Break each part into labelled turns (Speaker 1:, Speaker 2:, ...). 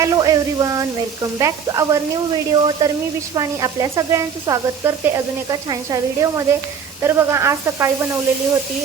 Speaker 1: Hello everyone welcome back to our new video तर मी विश्वानी आपल्या सगळ्यांचं स्वागत करते अजून एका छानशा व्हिडिओमध्ये तर बघा आज सकाळी बनवलेली होती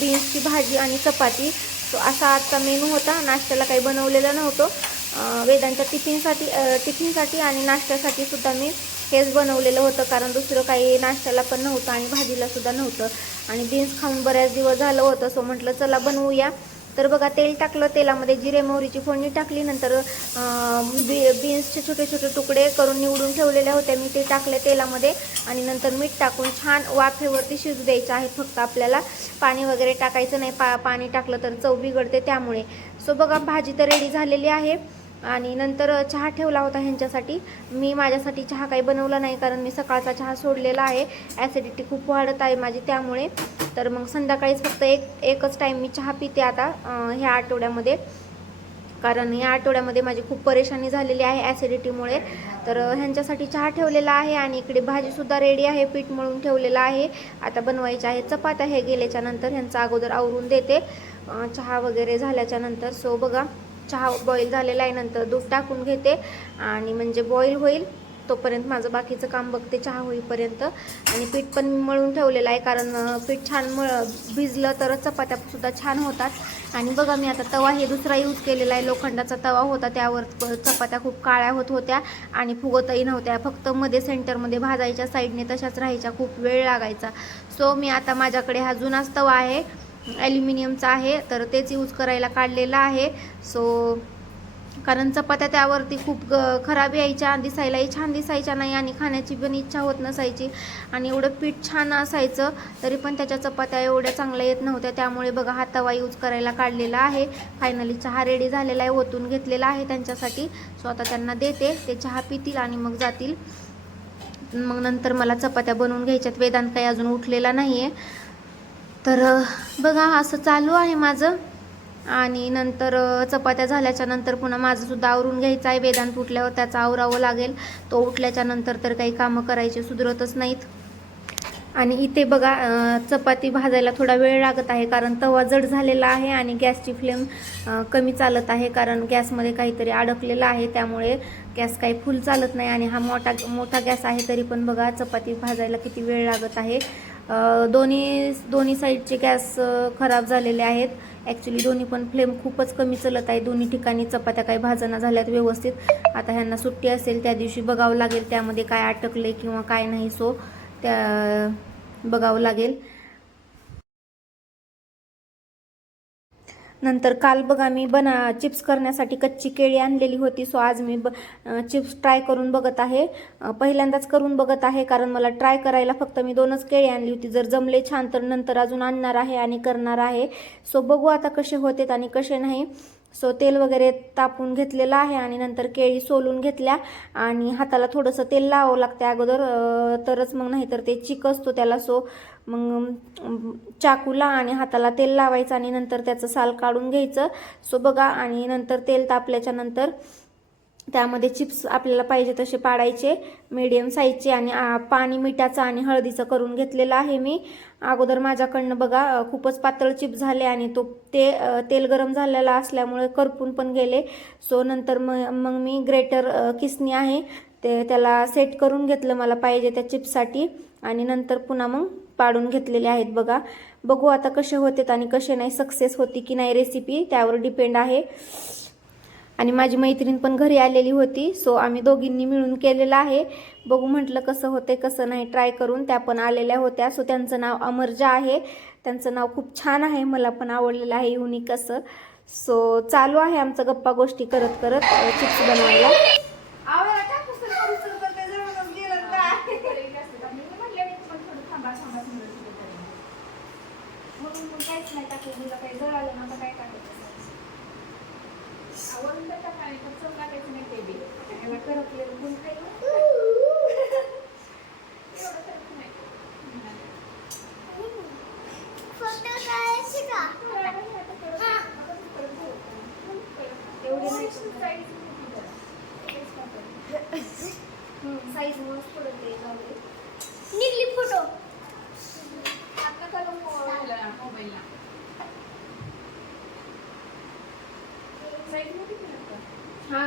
Speaker 1: बीन्सची भाजी आणि चपाती. सो असा आजचा मेनू होता. नाश्त्याला काही बनवलेलं नव्हतं. वेदांच्या टिफिनसाठी टिफिनसाठी आणि नाश्त्यासाठी सुद्धा मी हेच बनवलेलं होतं. कारण दुसरं काही नाश्त्याला पण नव्हतं आणि भाजीला सुद्धा नव्हतं. आणि बीन्स खाऊन बऱ्याच दिवस झालं होतं. सो म्हटलं चला बनवूया. तर बघा तेल टाकलं तेलामध्ये जिरे मोहरीची फोडणी टाकली नंतर बी बीन्सचे छोटे छोटे तुकडे करून निवडून ठेवलेल्या होत्या. मी ते टाकले तेलामध्ये आणि नंतर मीठ टाकून छान वाफेवरती शिजू द्यायचं आहे. फक्त आपल्याला पाणी वगैरे टाकायचं नाही. पा पाणी टाकलं तर चव बिघडते त्यामुळे. सो बघा भाजी तर रेडी झालेली आहे. आणि नंतर चहा ठेवला होता ह्यांच्यासाठी. मी माझ्यासाठी चहा काही बनवला नाही कारण मी सकाळचा चहा सोडलेला आहे. ॲसिडिटी खूप वाढत आहे माझी त्यामुळे. तर मग संध्याकाळीच फक्त एक एकच टाईम मी चहा पिते आता ह्या आठवड्यामध्ये. कारण या आठवड्यामध्ये माझी खूप परेशानी झालेली आहे ॲसिडिटीमुळे तर ह्यांच्यासाठी चहा ठेवलेला आहे आणि इकडे भाजीसुद्धा रेडी आहे पीठ मळून ठेवलेलं आहे. आता बनवायचे आहे चपात्या हे गेल्याच्यानंतर ह्यांचा अगोदर आवरून देते. चहा वगैरे झाल्याच्यानंतर सो बघा. चहा बॉईल झालेला आहे नंतर दूध टाकून घेते आणि म्हणजे बॉईल होईल तोपर्यंत माझं बाकीचं काम बघते चहा होईपर्यंत. आणि पीठ पण मळून ठेवलेलं आहे कारण पीठ छान मळ भिजलं तरच चपात्यासुद्धा छान होतात. आणि बघा मी आता तवा हे दुसरा यूज केलेला आहे. लोखंडाचा तवा होता त्यावर चपात्या खूप काळ्या होत होत्या आणि फुगतही नव्हत्या. फक्त मध्ये सेंटरमध्ये भाजायच्या साईडने तशाच राहायच्या. खूप वेळ लागायचा. सो मी आता माझ्याकडे हा जुनाच तवा आहे. ॲल्युमिनियमचा आहे तर तेच यूज करायला काढलेला आहे. सो कारण चपात्या त्यावरती खूप ग- खराब यायच्या दिसायलाही छान दिसायच्या नाही आणि खाण्याची पण इच्छा होत नसायची. आणि एवढं पीठ छान असायचं तरी पण त्याच्या चपात्या एवढ्या चांगल्या येत नव्हत्या. त्यामुळे बघा हा तवा यूज करायला काढलेला आहे. फायनली चहा रेडी झालेला आहे ओतून घेतलेला आहे त्यांच्यासाठी. सो आता त्यांना देते ते चहा पितील आणि मग जातील. मग नंतर मला चपात्या बनवून घ्यायच्यात. वेदांत काही अजून उठलेला नाही आहे तर बघा असं चालू आहे माझं. आणि नंतर चपात्या झाल्याच्यानंतर पुन्हा माझं सुद्धा आवरून घ्यायचं आहे. वेदांत उठल्यावर त्याचं आवरावं लागेल. तो उठल्याच्या नंतर तर काही कामं करायचे सुधरतच नाहीत. आणि इथे बघा चपाती भाजायला थोडा वेळ लागत आहे. कारण तवा जड झालेला आहे आणि गॅसची फ्लेम कमी चालत आहे. कारण गॅसमध्ये काहीतरी अडकलेलं आहे. त्यामुळे गॅस काही फुल चालत नाही. आणि हा मोठा मोठा गॅस आहे तरी पण बघा चपाती भाजायला किती वेळ लागत आहे. दोन्ही दोन्ही साईडचे गॅस खराब झालेले आहेत. ॲक्च्युली दोन्ही पण फ्लेम खूपच कमी चलत आहे. दोन्ही ठिकाणी चपात्या काही भाजना झाल्यात व्यवस्थित. आता ह्यांना सुट्टी असेल त्या दिवशी बघावं लागेल त्यामध्ये काय अटकले किंवा काय नाही सो त्या बघावं लागेल. नंतर काल बघा मी बना चिप्स करण्यासाठी कच्ची केळी आणलेली होती सो आज मी ब चिप्स ट्राय करून बघत आहे. पहिल्यांदाच करून बघत आहे कारण मला ट्राय करायला फक्त मी दोनच केळी आणली होती. जर जमले छान तर नंतर अजून आणणार आहे आणि करणार आहे. सो बघू आता कसे होते आणि कसे नाही. सो तेल वगैरे तापून घेतलेलं आहे आणि नंतर केळी सोलून घेतल्या आणि हाताला थोडंसं तेल लावावं लागते अगोदर तरच मग नाही तर ते चिक असतो त्याला सो मग चाकूला आणि हाताला तेल लावायचं आणि नंतर त्याचं साल काढून घ्यायचं. सो बघा आणि नंतर तेल तापल्याच्या नंतर त्यामध्ये चिप्स आपल्याला पाहिजे तसे पाडायचे मीडियम साईजचे आणि आ, पाणी मिठाचं आणि हळदीचं करून घेतलेलं आहे मी. अगोदर माझ्याकडनं बघा खूपच पातळ चिप्स झाले आणि तो ते तेल गरम झालेला असल्यामुळे करपून पण गेले. सो नंतर मग मग मी ग्रेटर किसनी आहे ते त्याला सेट करून घेतलं मला पाहिजे त्या चिप्ससाठी. आणि नंतर पुन्हा मग पाडून घेतलेले आहेत बघा. बघू आता कसे होते आणि कसे नाही सक्सेस होती की नाही रेसिपी त्यावर डिपेंड आहे. आणि माझी मैत्रीण पण घरी आलेली होती. सो आम्ही दोघींनी मिळून केलेलं आहे. बघू म्हटलं कसं होते कसं नाही ट्राय करून त्या पण आलेल्या होत्या. सो त्यांचं नाव अमरजा आहे त्यांचं नाव खूप छान आहे. मला पण आवडलेलं आहे युनिक असं. सो चालू आहे आमचं गप्पा गोष्टी करत करत चिप्स बनवायला. काहीच नाही टाकलं तुला काही जळालं ना काय टाकायचं?
Speaker 2: आणि फक्त टाकायचं नाही ते बी.
Speaker 1: याला करपलेलं गुण काही
Speaker 2: एवढं तर नाही.
Speaker 1: एवढे नाही. साईज मस्त पडत ते जाऊ दे.
Speaker 3: निघली फोटो
Speaker 2: आता का लोक ह्याला मोबाईलला साईज मोठी पण आहे का?
Speaker 1: हा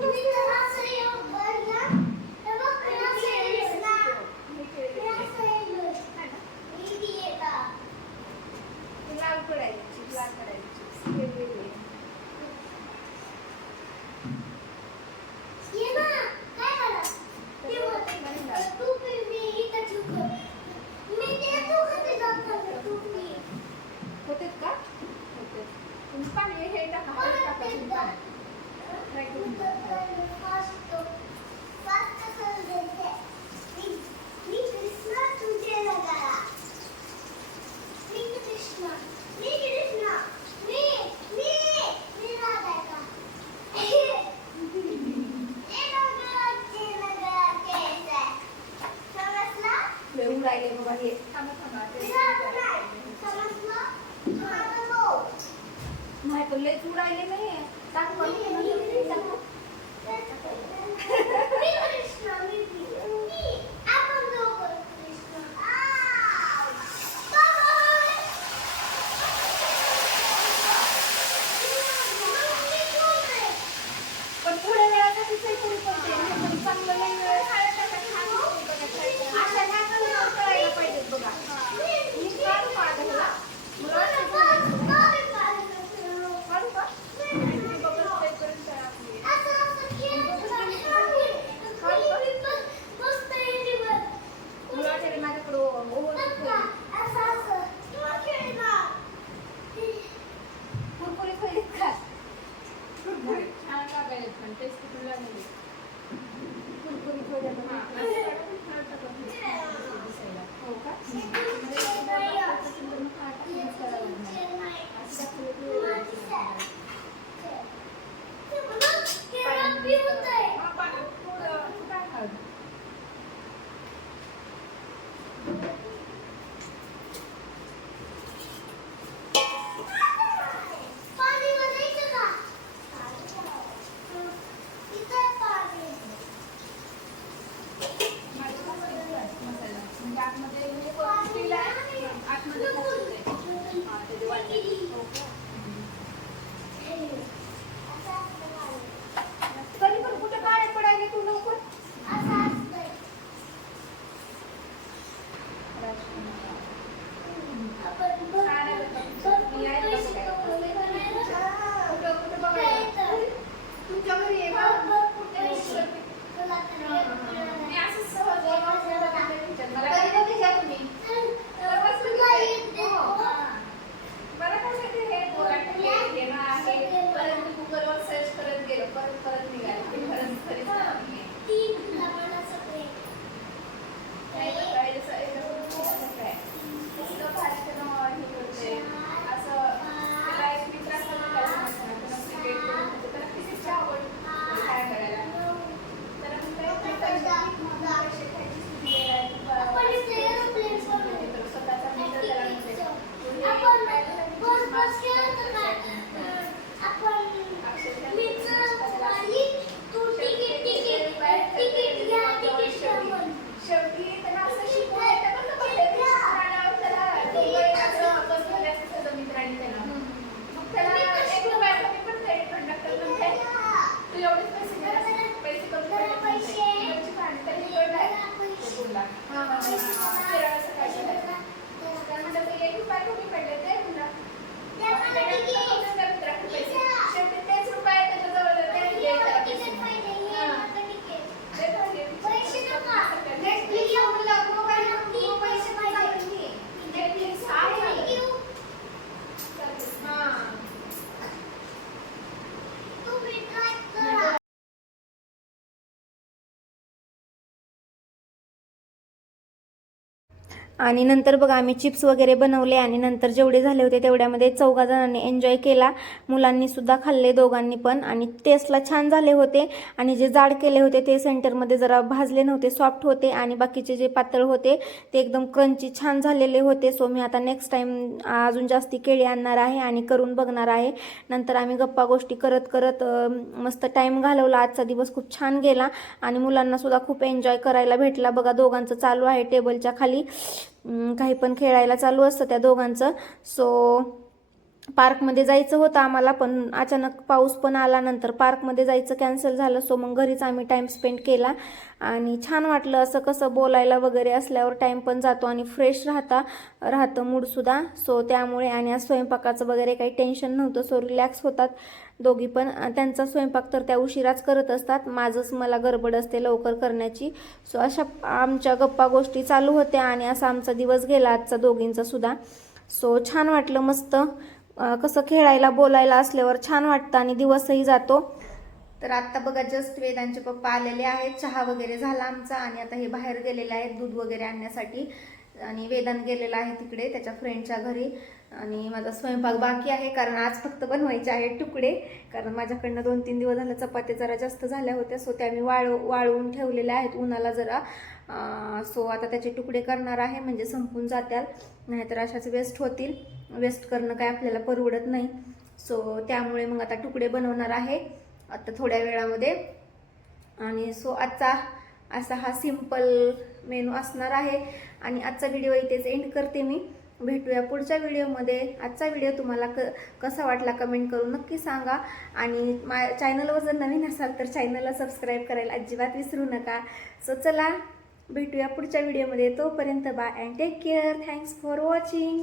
Speaker 2: Thank you. राहिले बाबा हे. थांबा थांबा
Speaker 4: नाही. पण लय चूड राहिले नाही.
Speaker 1: आणि नंतर बघा आम्ही चिप्स वगैरे बनवले आणि नंतर जेवढे झाले होते तेवढ्यामध्ये चौघा जणांनी एन्जॉय केला. मुलांनी सुद्धा खाल्ले दोघांनी पण. आणि टेस्टला छान झाले होते. आणि जे जाड केले होते ते सेंटरमध्ये जरा भाजले नव्हते सॉफ्ट होते. आणि बाकीचे जे पातळ होते ते एकदम क्रंची छान झालेले होते. सो मी आता नेक्स्ट टाईम अजून जास्ती केळी आणणार आहे आणि करून बघणार आहे. नंतर आम्ही गप्पा गोष्टी करत करत मस्त टाईम घालवला. आजचा दिवस खूप छान गेला. आणि मुलांना सुद्धा खूप एन्जॉय करायला भेटला. बघा दोघांचं चालू आहे टेबलच्या खाली. काही पण खेळायला चालू असतं त्या दोघांचं. सो पार्कमध्ये जायचं होतं आम्हाला पण अचानक पाऊस पण आला नंतर पार्कमध्ये जायचं कॅन्सल झालं सो मग घरीच आम्ही टाईम स्पेंड केला. आणि छान वाटलं असं कसं बोलायला वगैरे असल्यावर टाईम पण जातो आणि फ्रेश राहता राहतं मूडसुद्धा सो त्यामुळे आणि आज स्वयंपाकाचं वगैरे काही टेन्शन नव्हतं सो रिलॅक्स होतात दोघी पण. त्यांचा स्वयंपाक तर त्या उशिराच करत असतात. माझंच मला गडबड असते लवकर करण्याची. सो अशा आमच्या गप्पा गोष्टी चालू होत्या आणि असा आमचा दिवस गेला आजचा दोघींचा सुद्धा. सो छान वाटलं मस्त. कसं खेळायला बोलायला असल्यावर छान वाटतं आणि दिवसही जातो. तर आत्ता बघा जस्ट वेदांचे पप्पा आलेले आहेत. चहा वगैरे झाला आमचा आणि आता हे बाहेर गेलेले आहेत दूध वगैरे आणण्यासाठी. आणि वेदांत गेलेला आहे तिकडे त्याच्या फ्रेंडच्या घरी. आणि माझा स्वयंपाक बाकी आहे कारण आज फक्त बनवायचे आहेत तुकडे. कारण माझ्याकडनं दोन तीन दिवस झालं चपात्या जरा जास्त झाल्या होत्या सो त्या मी वाळ वाळवून ठेवलेल्या आहेत. उन्हाला जरा सो आता त्याचे तुकडे करणार आहे म्हणजे संपून जात्याल. नाहीतर अशाच वेस्ट होतील. वेस्ट करणं काय आपल्याला परवडत नाही. सो त्यामुळे मग आता तुकडे बनवणार आहे. आता थोड्या वेळामध्ये. आणि सो आजचा असा हा सिंपल मेनू असणार आहे. आणि आजचा व्हिडिओ इथेच एंड करते मी. भेटूया पुढच्या व्हिडिओमध्ये आजचा व्हिडिओ तुम्हाला क कसा वाटला कमेंट करून नक्की सांगा. आणि मा चॅनलवर जर नवीन असाल तर चॅनलला सबस्क्राईब करायला अजिबात विसरू नका. सो चला भेटूया पुढच्या व्हिडिओमध्ये तोपर्यंत bye and take care thanks for watching